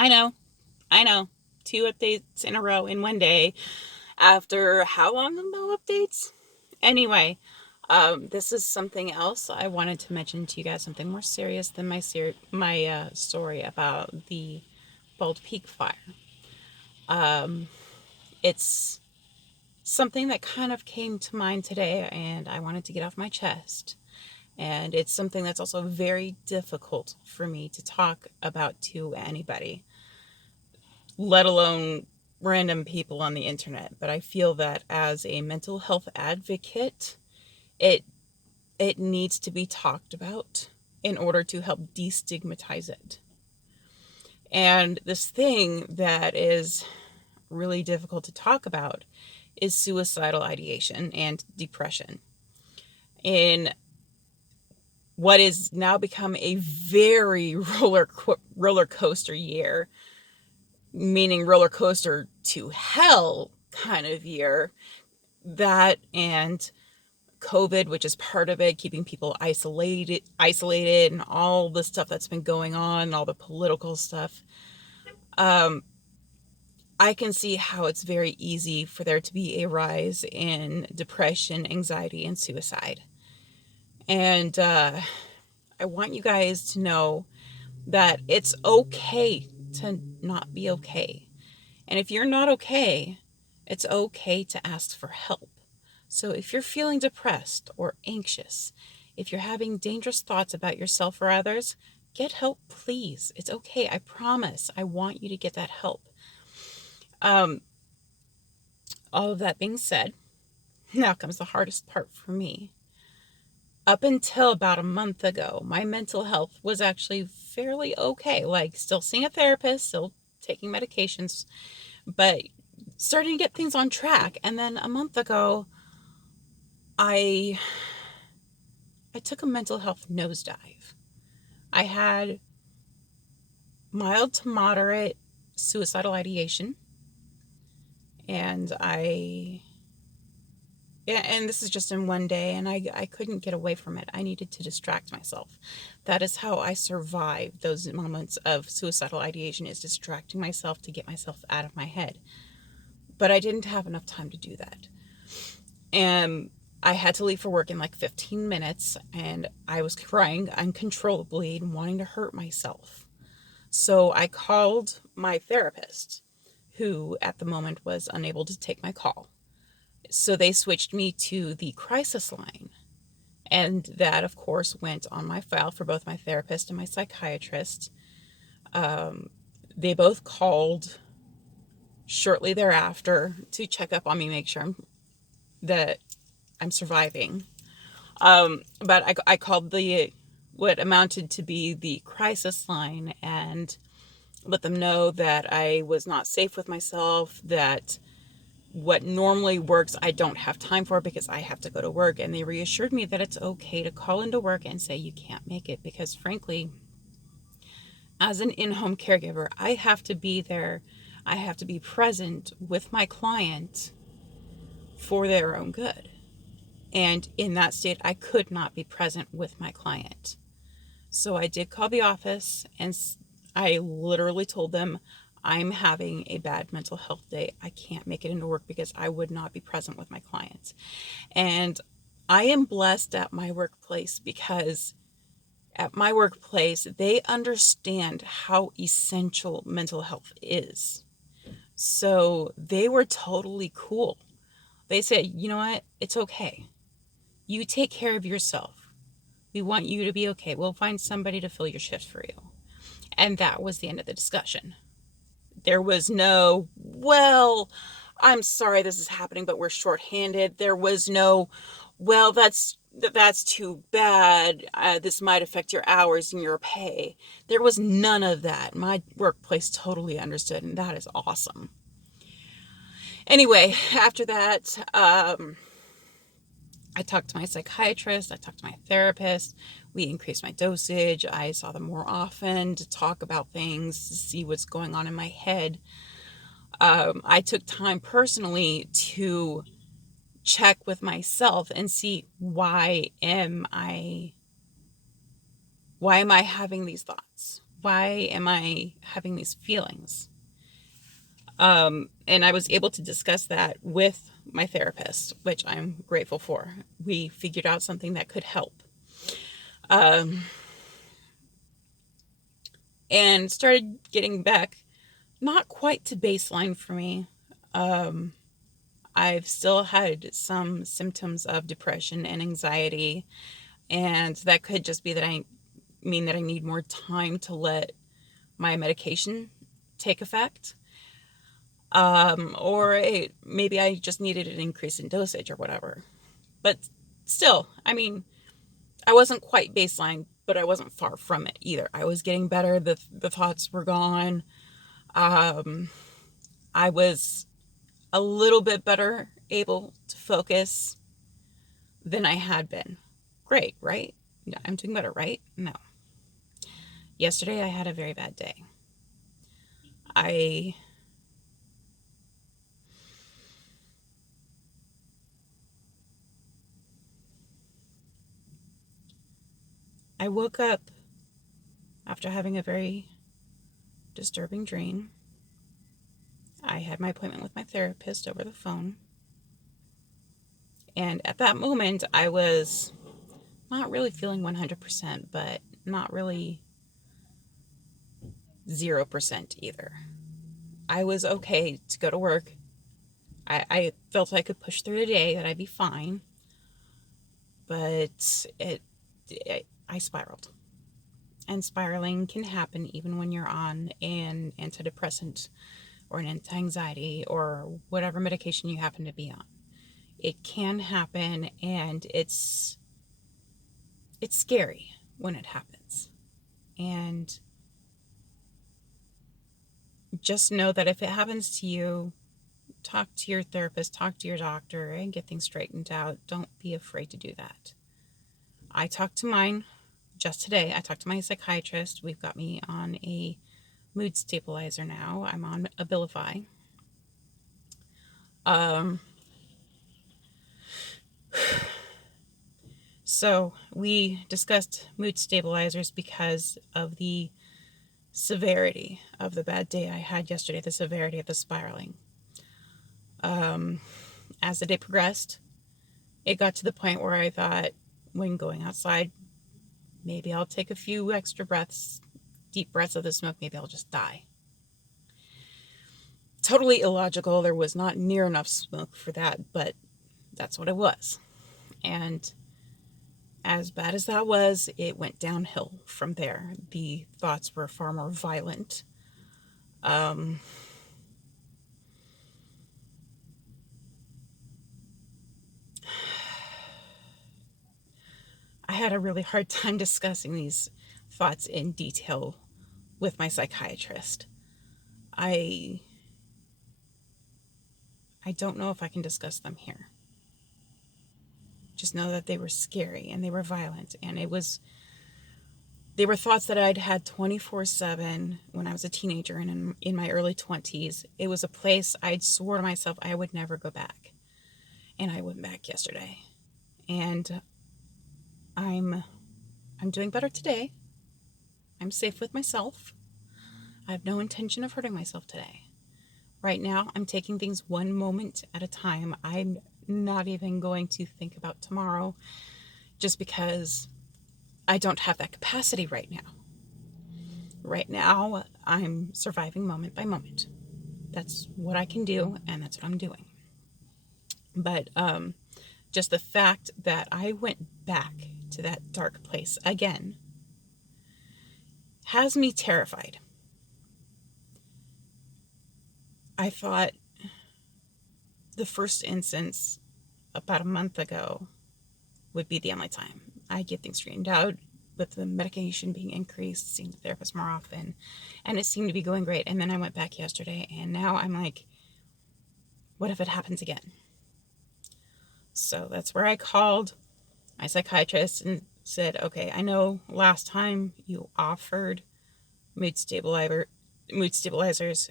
I know. Two updates in a row in one day. After how long of no updates? Anyway, this is something else I wanted to mention to you guys. Something more serious than my story about the Bald Peak fire. It's something that kind of came to mind today, and I wanted to get off my chest. And it's something that's also very difficult for me to talk about to anybody, let alone random people on the internet. But I feel that as a mental health advocate, it it needs to be talked about in order to help destigmatize it. And this thing that is really difficult to talk about is suicidal ideation and depression. In what is now become a very roller coaster year, meaning roller coaster to hell kind of year, that and COVID, which is part of it, keeping people isolated, and all the stuff that's been going on, all the political stuff. I can see how it's very easy for there to be a rise in depression, anxiety, and suicide. And I want you guys to know that it's okay to not be okay. And if you're not okay, it's okay to ask for help. So if you're feeling depressed or anxious, if you're having dangerous thoughts about yourself or others, get help, please. It's okay. I promise. I want you to get that help. Um, all of that being said, now comes the hardest part for me. Up until about a month ago, my mental health was actually fairly okay. Like, still seeing a therapist, still taking medications, but starting to get things on track. And then a month ago, I I took a mental health nosedive. I had mild to moderate suicidal ideation, and and this is just in one day, and I couldn't get away from it. I needed to distract myself. That is how I survived those moments of suicidal ideation, is distracting myself to get myself out of my head. But I didn't have enough time to do that. And I had to leave for work in like 15 minutes, and I was crying uncontrollably and wanting to hurt myself. So I called my therapist, who at the moment was unable to take my call. So they switched me to the crisis line. And that, of course, went on my file for both my therapist and my psychiatrist. They both called shortly thereafter to check up on me, make sure that I'm surviving. But I called the what amounted to be the crisis line and let them know that I was not safe with myself, that what normally works I don't have time for because I have to go to work. And they reassured me that it's okay to call into work and say you can't make it, because frankly, as an in-home caregiver, I have to be there. I have to be present with my client for their own good. And in that state, I could not be present with my client. So I did call the office, and I literally told them, I'm having a bad mental health day. I can't make it into work because I would not be present with my clients. And I am blessed at my workplace because at my workplace, they understand how essential mental health is. So they were totally cool. They said, you know what? It's okay. You take care of yourself. We want you to be okay. We'll find somebody to fill your shift for you. And that was the end of the discussion. There was no, well, I'm sorry this is happening, but we're shorthanded. There was no, well, that's too bad. This might affect your hours and your pay. There was none of that. My workplace totally understood, and that is awesome. Anyway, after that, I talked to my psychiatrist, I talked to my therapist, we increased my dosage, I saw them more often to talk about things, to see what's going on in my head. I took time personally to check with myself and see why am I having these thoughts? Why am I having these feelings? And I was able to discuss that with my therapist, which I'm grateful for. We figured out something that could help. Um, and started getting back, not quite to baseline for me. Um, I've still had some symptoms of depression and anxiety, and that could just be that I need more time to let my medication take effect. Maybe I just needed an increase in dosage or whatever. But still, I wasn't quite baseline, but I wasn't far from it either. I was getting better. The thoughts were gone. Um, I was a little bit better able to focus than I had been. Great, right? I'm doing better, right? No. Yesterday I had a very bad day. I I woke up after having a very disturbing dream. I had my appointment with my therapist over the phone. And at that moment, I was not really feeling 100%, but not really 0% either. I was okay to go to work. I felt I could push through the day, that I'd be fine. But I spiraled. And spiraling can happen even when you're on an antidepressant or an anti-anxiety or whatever medication you happen to be on. It can happen, and it's scary when it happens. And just know that if it happens to you, talk to your therapist, talk to your doctor, and get things straightened out. Don't be afraid to do that. I talked to mine just today. I talked to my psychiatrist. We've got me on a mood stabilizer now. I'm on Abilify. Um, so we discussed mood stabilizers because of the severity of the bad day I had yesterday, the severity of the spiraling. As the day progressed, it got to the point where I thought, when going outside, maybe I'll take a few extra breaths, deep breaths of the smoke, maybe I'll just die. Totally illogical. There was not near enough smoke for that, but that's what it was. And as bad as that was, it went downhill from there. The thoughts were far more violent. Um, I had a really hard time discussing these thoughts in detail with my psychiatrist. I I don't know if I can discuss them here. Just know that they were scary and they were violent, and they were thoughts that I'd had 24/7 when I was a teenager and in my early 20s. It was a place I'd swore to myself I would never go back. And I went back yesterday. And I'm doing better today. I'm safe with myself. I have no intention of hurting myself today. Right now, I'm taking things one moment at a time. I'm not even going to think about tomorrow, just because I don't have that capacity right now. Right now, I'm surviving moment by moment. That's what I can do, and that's what I'm doing. But just the fact that I went back to that dark place again has me terrified. I thought the first instance about a month ago would be the only time I get things straightened out, with the medication being increased, seeing the therapist more often, and it seemed to be going great. And then I went back yesterday, and now I'm like, what if it happens again? So that's where I called my psychiatrist and said, okay, I know last time you offered mood stabilizers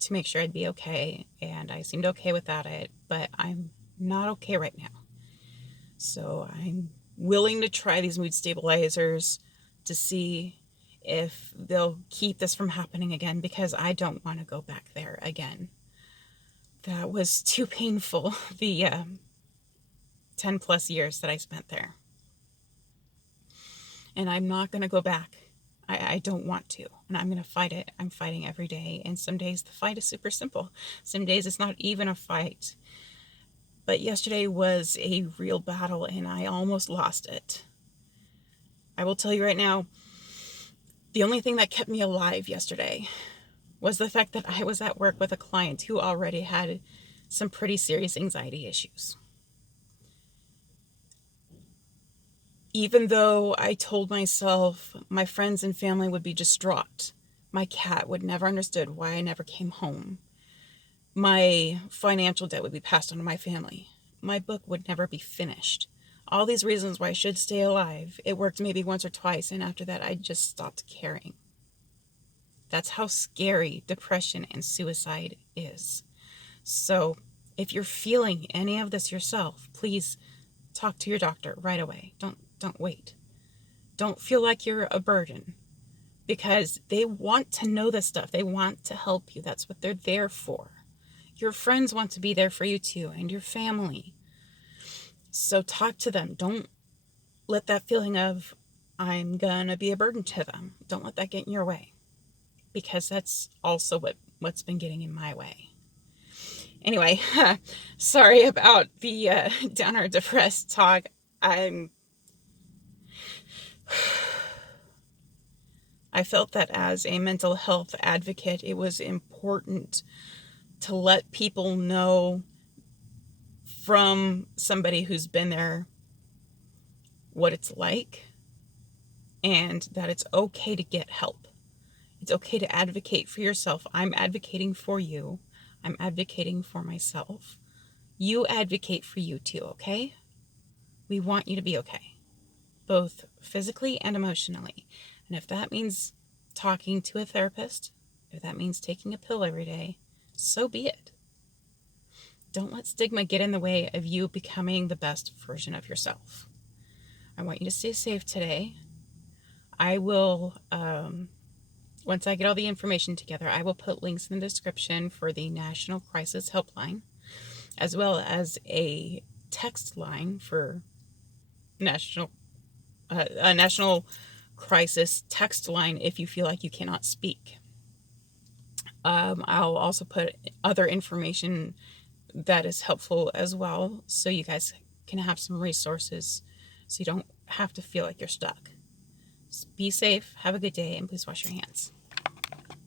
to make sure I'd be okay, and I seemed okay without it, but I'm not okay right now. So I'm willing to try these mood stabilizers to see if they'll keep this from happening again, because I don't want to go back there again. That was too painful, the 10 plus years that I spent there. And I'm not going to go back. I don't want to. And I'm going to fight it. I'm fighting every day. And some days the fight is super simple. Some days it's not even a fight. But yesterday was a real battle, and I almost lost it. I will tell you right now, the only thing that kept me alive yesterday was the fact that I was at work with a client who already had some pretty serious anxiety issues. Even though I told myself my friends and family would be distraught, my cat would never understood why I never came home, my financial debt would be passed on to my family, my book would never be finished. All these reasons why I should stay alive, it worked maybe once or twice, and after that I just stopped caring. That's how scary depression and suicide is. So if you're feeling any of this yourself, please talk to your doctor right away. Don't wait. Don't feel like you're a burden, because they want to know this stuff. They want to help you. That's what they're there for. Your friends want to be there for you too, and your family. So talk to them. Don't let that feeling of I'm gonna be a burden to them. Don't let that get in your way, because that's also what's been getting in my way. Anyway, sorry about the downer, depressed talk. I felt that as a mental health advocate, it was important to let people know from somebody who's been there what it's like, and that it's okay to get help. It's okay to advocate for yourself. I'm advocating for you. I'm advocating for myself. You advocate for you too, okay? We want you to be okay, both physically and emotionally. And if that means talking to a therapist, if that means taking a pill every day, so be it. Don't let stigma get in the way of you becoming the best version of yourself. I want you to stay safe today. I will, once I get all the information together, I will put links in the description for the National Crisis Helpline, as well as a text line for a national crisis text line if you feel like you cannot speak. I'll also put other information that is helpful as well, so you guys can have some resources so you don't have to feel like you're stuck. Be safe, have a good day, and please wash your hands.